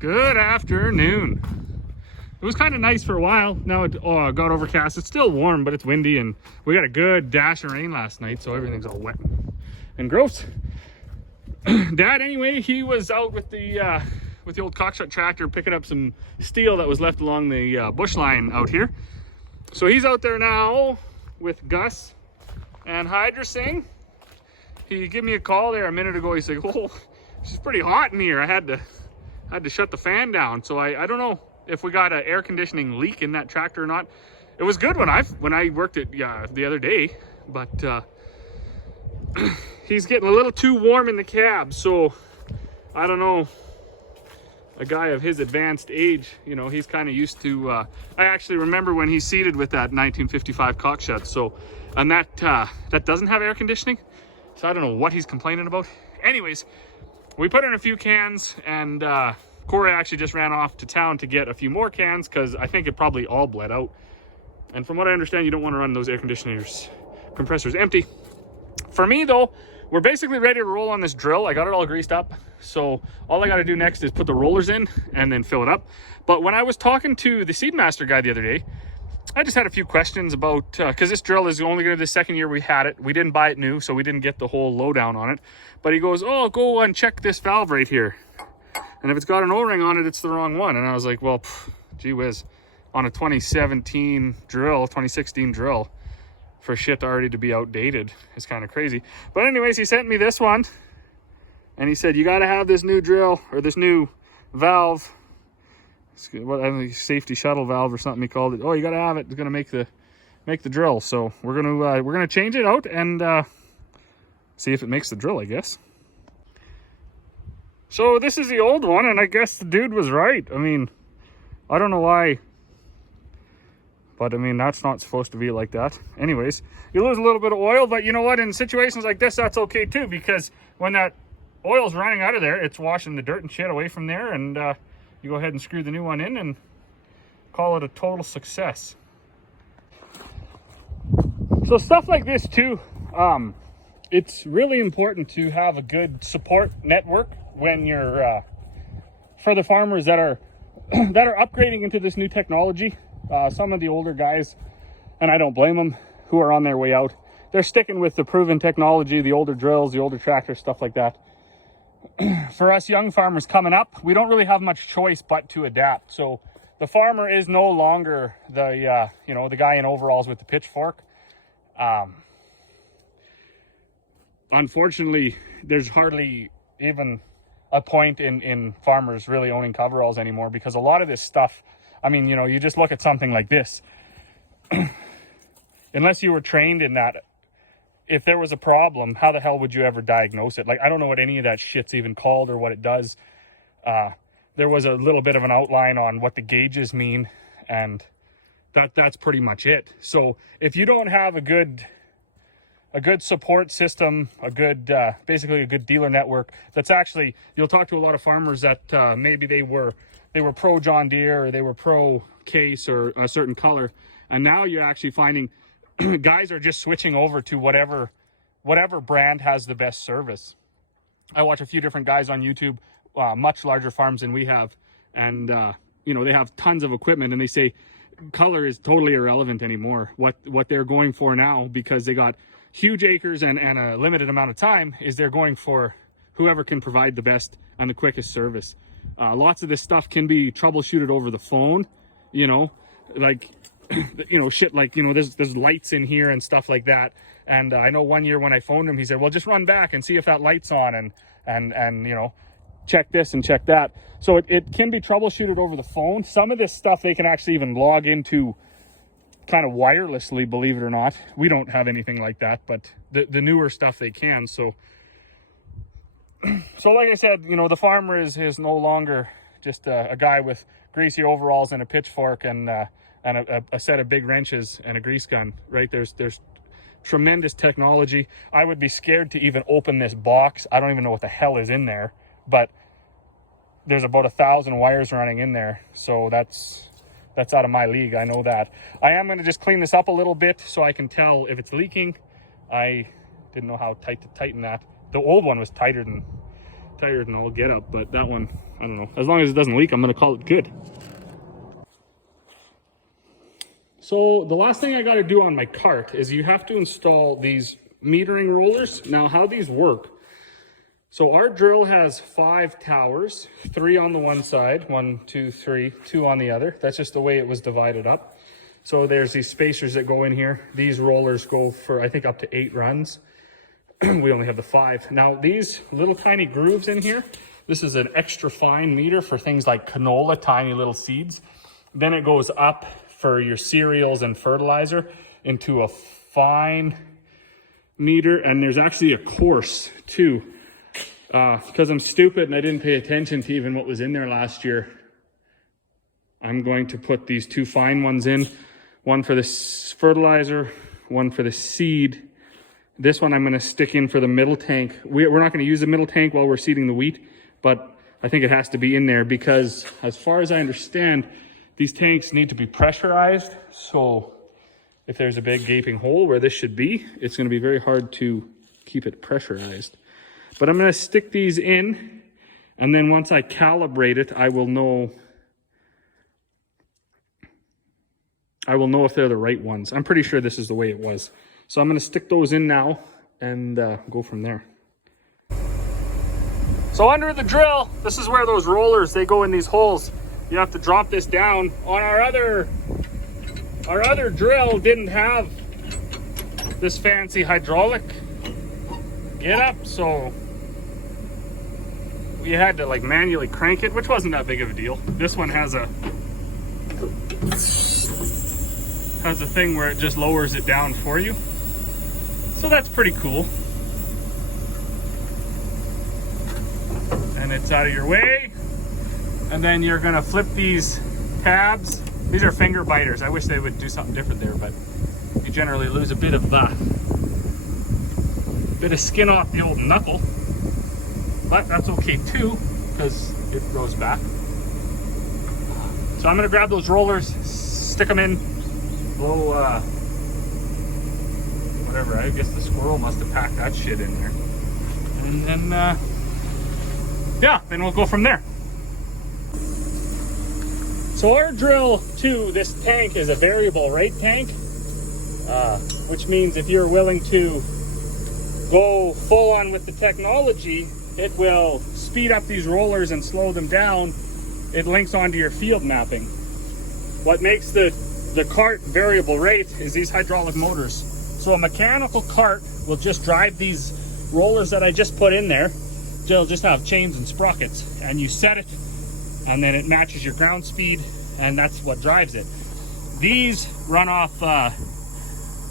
Good afternoon. It was kind of nice for a while. Now it got overcast. It's still warm, but it's windy, and we got a good dash of rain last night, so everything's all wet and gross. Dad, anyway, he was out with the old cockshut tractor picking up some steel that was left along the bush line out here. So he's out there now with Gus and Hydra Singh. He gave me a call there a minute ago. He's like, "Oh, it's pretty hot in here. I had to shut the fan down." So I don't know if we got an air conditioning leak in that tractor or not. It was good when I worked it the other day, but he's getting a little too warm in the cab. So I don't know. A guy of his advanced age, you know, he's kind of used to. I actually remember when he seated with that 1955 cockshut. So, and that doesn't have air conditioning. So I don't know what he's complaining about. Anyways, we put in a few cans, and Corey actually just ran off to town to get a few more cans because I think it probably all bled out. And from what I understand, you don't want to run those air compressors empty. For me though, we're basically ready to roll on this drill. I got it all greased up. So all I got to do next is put the rollers in and then fill it up. But when I was talking to the Seedmaster guy the other day, I just had a few questions about, because this drill is only going to be the second year we had it. We didn't buy it new, so we didn't get the whole lowdown on it. But he goes, "Oh, go and check this valve right here. And if it's got an O-ring on it, it's the wrong one." And I was like, well, gee whiz, on a 2016 drill, for shit already to be outdated is kind of crazy. But anyways, he sent me this one, and he said, "You got to have this new drill, or this new valve. What, I think, safety shuttle valve or something he called it. Oh, you got to have it. It's gonna make the drill." So we're gonna change it out and see if it makes the drill, I guess. So this is the old one, and I guess the dude was right. I mean, I don't know why, but I mean, that's not supposed to be like that. Anyways, you lose a little bit of oil, but you know what? In situations like this, that's okay too, because when that oil's running out of there, it's washing the dirt and shit away from there, and you go ahead and screw the new one in and call it a total success. So stuff like this too, it's really important to have a good support network when you're for the farmers that are upgrading into this new technology. Some of the older guys, and I don't blame them, who are on their way out, they're sticking with the proven technology, the older drills, the older tractors, stuff like that. For us young farmers coming up, we don't really have much choice but to adapt. So the farmer is no longer the the guy in overalls with the pitchfork. Unfortunately, there's hardly even a point in farmers really owning coveralls anymore, because a lot of this stuff, I mean, you just look at something like this. Unless you were trained in that, if there was a problem, how the hell would you ever diagnose it? Like, I don't know what any of that shit's even called or what it does. There was a little bit of an outline on what the gauges mean, and that's pretty much it. So if you don't have a good support system, basically a good dealer network, that's actually, you'll talk to a lot of farmers that maybe they were pro John Deere, or they were pro Case or a certain color, and now you're actually finding guys are just switching over to whatever brand has the best service. I watch a few different guys on YouTube, much larger farms than we have, and they have tons of equipment, and they say color is totally irrelevant anymore. What they're going for now, because they got huge acres and a limited amount of time, is they're going for whoever can provide the best and the quickest service. Lots of this stuff can be troubleshooted over the phone, like shit like, there's lights in here and stuff like that. And I know one year when I phoned him, he said, "Well, just run back and see if that light's on and check this and check that." So it can be troubleshooted over the phone. Some of this stuff they can actually even log into kind of wirelessly, believe it or not. We don't have anything like that, but the newer stuff they can. So like I said, the farmer is no longer just a guy with greasy overalls and a pitchfork and a set of big wrenches and a grease gun, right? There's tremendous technology. I would be scared to even open this box. I don't even know what the hell is in there, but there's about 1,000 wires running in there. So that's out of my league. I know that. I am going to just clean this up a little bit so I can tell if it's leaking. I didn't know how tight to tighten that. The old one was tighter than tired and all get up, but that one, I don't know. As long as it doesn't leak, I'm gonna call it good. So the last thing I got to do on my cart is you have to install these metering rollers. Now how these work. So our drill has 5 towers, 3 on the one side, 1, 2, 3, 2 on the other. That's just the way it was divided up. So there's these spacers that go in here. These rollers go for, I think, up to 8 runs. We only have the 5. Now these little tiny grooves in here, this is an extra fine meter for things like canola, tiny little seeds. Then it goes up for your cereals and fertilizer into a fine meter. And there's actually a coarse too. Because I'm stupid and I didn't pay attention to even what was in there last year, I'm going to put these 2 fine ones in. One for the fertilizer, one for the seed. This one I'm going to stick in for the middle tank. We're not going to use the middle tank while we're seeding the wheat, but I think it has to be in there because as far as I understand, these tanks need to be pressurized. So if there's a big gaping hole where this should be, it's going to be very hard to keep it pressurized. But I'm going to stick these in, and then once I calibrate it, I will know if they're the right ones. I'm pretty sure this is the way it was. So I'm going to stick those in now and go from there. So under the drill, this is where those rollers, they go in these holes. You have to drop this down. On our other drill didn't have this fancy hydraulic get up, so we had to like manually crank it, which wasn't that big of a deal. This one has a thing where it just lowers it down for you, so that's pretty cool. And it's out of your way, and then you're gonna flip these tabs. These are finger biters. I wish they would do something different there, but you generally lose a bit of skin off the old knuckle, but that's okay too because it grows back. So I'm gonna grab those rollers, stick them in, blow whatever, I guess the squirrel must have packed that shit in there, and then yeah, then we'll go from there. So our drill to this tank is a variable rate tank, which means if you're willing to go full on with the technology, it will speed up these rollers and slow them down. It links onto your field mapping. What makes the cart variable rate is these hydraulic motors. So a mechanical cart will just drive these rollers that I just put in there. They'll just have chains and sprockets, and you set it, and then it matches your ground speed, and that's what drives it. These run off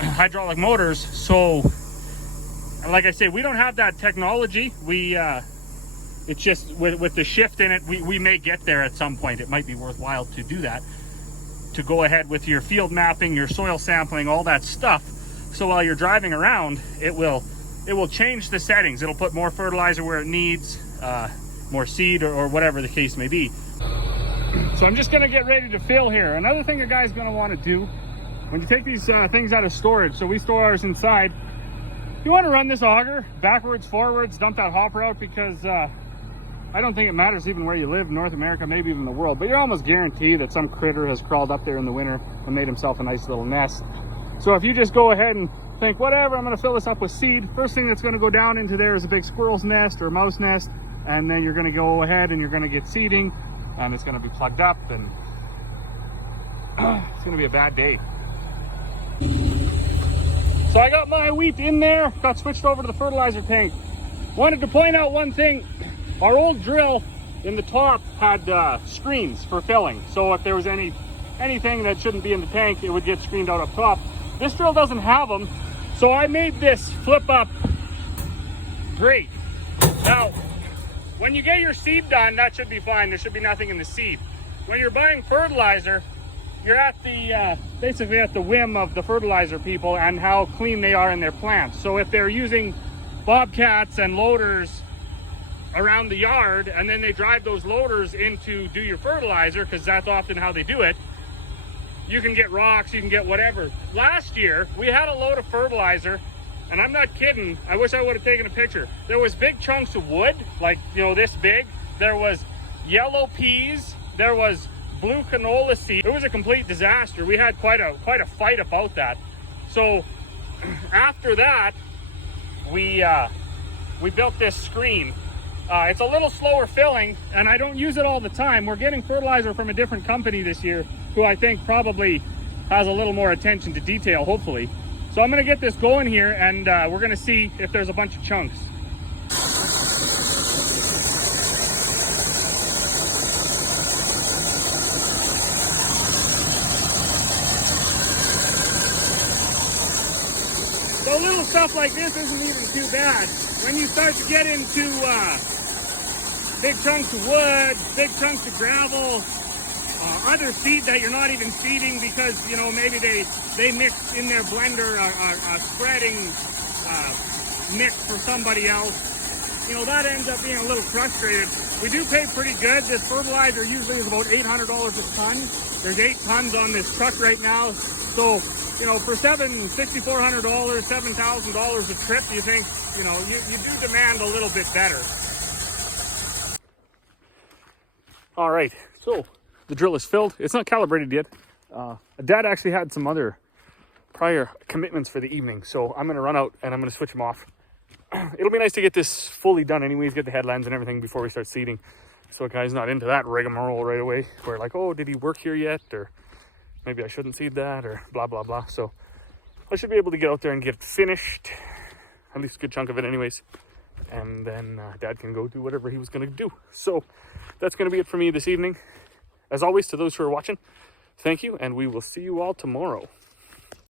hydraulic motors, so like I say, we don't have that technology. It's just with the shift in it, we may get there at some point. It might be worthwhile to do that, to go ahead with your field mapping, your soil sampling, all that stuff. So while you're driving around, it will change the settings. It'll put more fertilizer where it needs, more seed, or whatever the case may be. So I'm just gonna get ready to fill here. Another thing a guy's gonna want to do when you take these things out of storage, so we store ours inside, you want to run this auger backwards, forwards, dump that hopper out, because I don't think it matters even where you live, North America, maybe even the world, but you're almost guaranteed that some critter has crawled up there in the winter and made himself a nice little nest. So if you just go ahead and think, whatever, I'm going to fill this up with seed, first thing that's going to go down into there is a big squirrel's nest or a mouse nest, and then you're going to go ahead and you're going to get seeding, and it's going to be plugged up, and it's going to be a bad day. So I got my wheat in there, got switched over to the fertilizer tank. Wanted to point out one thing. Our old drill in the top had screens for filling. So if there was anything that shouldn't be in the tank, it would get screened out up top. This drill doesn't have them. So I made this flip up grate. Now, when you get your seed done, that should be fine. There should be nothing in the seed. When you're buying fertilizer, you're at the basically at the whim of the fertilizer people and how clean they are in their plants. So if they're using bobcats and loaders around the yard, and then they drive those loaders in to do your fertilizer, because that's often how they do it, you can get rocks, you can get whatever. Last year, we had a load of fertilizer and I'm not kidding, I wish I would have taken a picture. There was big chunks of wood, like, you know, this big. There was yellow peas. There was blue canola seed. It was a complete disaster. We had quite a fight about that. So after that, we built this screen. It's a little slower filling, and I don't use it all the time. We're getting fertilizer from a different company this year, who I think probably has a little more attention to detail, hopefully. So I'm gonna get this going here, and we're gonna see if there's a bunch of chunks. So little stuff like this isn't even too bad. When you start to get into big chunks of wood, big chunks of gravel, other seed that you're not even seeding because, you know, maybe they mix in their blender a spreading mix for somebody else, you know, that ends up being a little frustrated. We do pay pretty good. This fertilizer usually is about $800 a ton. There's 8 tons on this truck right now. So, you know, for $6,400, $7,000 a trip, you think, you know, you do demand a little bit better. All right, so the drill is filled. It's not calibrated yet. Dad actually had some other prior commitments for the evening, so I'm gonna run out and I'm gonna switch them off. It'll be nice to get this fully done anyways, get the headlands and everything before we start seeding. So a guy's not into that rigmarole right away. We're like, oh, did he work here yet? Or maybe I shouldn't seed that, or blah, blah, blah. So I should be able to get out there and get it finished, at least a good chunk of it anyways. And then Dad can go do whatever he was gonna do. So that's gonna be it for me this evening. As always, to those who are watching, thank you, and we will see you all tomorrow.